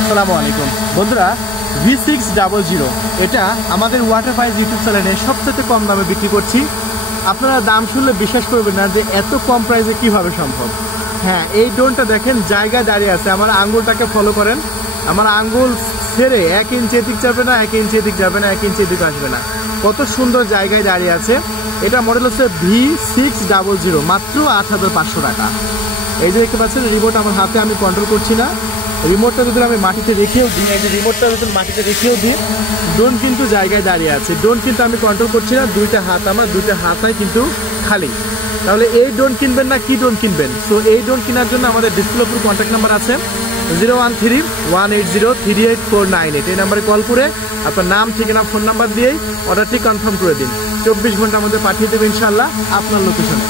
আসসালামু আলাইকুম বন্ধুরা, V600 এটা আমাদের ওয়াটারফাইজ ইউটিউব চ্যানেলে সবচেয়ে কম দামে বিক্রি করছি। আপনারা দাম শুনলে বিশ্বাস করবেন না যে এত কম প্রাইসে কিভাবে সম্ভব। হ্যাঁ, এই ড্রোনটা দেখেন জায়গায় দাঁড়িয়ে আছে। আমার আঙ্গুলটাকে ফলো করেন, আমার আঙ্গুল ছেড়ে 1 ইঞ্চি এদিক যাবে না, 1 ইঞ্চি এদিক যাবে না, 1 ইঞ্চি এদিক আসবে না। কত সুন্দর জায়গায় দাঁড়িয়ে আছে। এটা মডেল হচ্ছে V600, মাত্র ৮৫০০ টাকা। এই যে দেখতে পাচ্ছেন রিমোট আমার হাতে, আমি কন্ট্রোল করছি না। রিমোটটা যদি আমি মাটিতে রেখেও দিই, এই যে রিমোটটা যদি মাটিতে রেখেও দিই, ড্রোন কিন্তু জায়গায় দাঁড়িয়ে আছে। ড্রোন কিন্তু আমি কন্ট্রোল করছি না, দুইটা হাত আমার, দুইটা হাতই কিন্তু খালি। তাহলে এই ড্রোন কিনবেন না কি ড্রোন কিনবেন? সো এই ড্রোন কেনার জন্য আমাদের ডিসপ্লের উপর কন্ট্যাক্ট নাম্বার আছে 0131803848। এই নাম্বারে কল করে আপনার নাম, ঠিকানা, ফোন নাম্বার দিয়েই অর্ডারটি কনফার্ম করে দিন। 24 ঘন্টার মধ্যে পাঠিয়ে দেবেন ইনশাআল্লাহ আপনার লোকেশনে।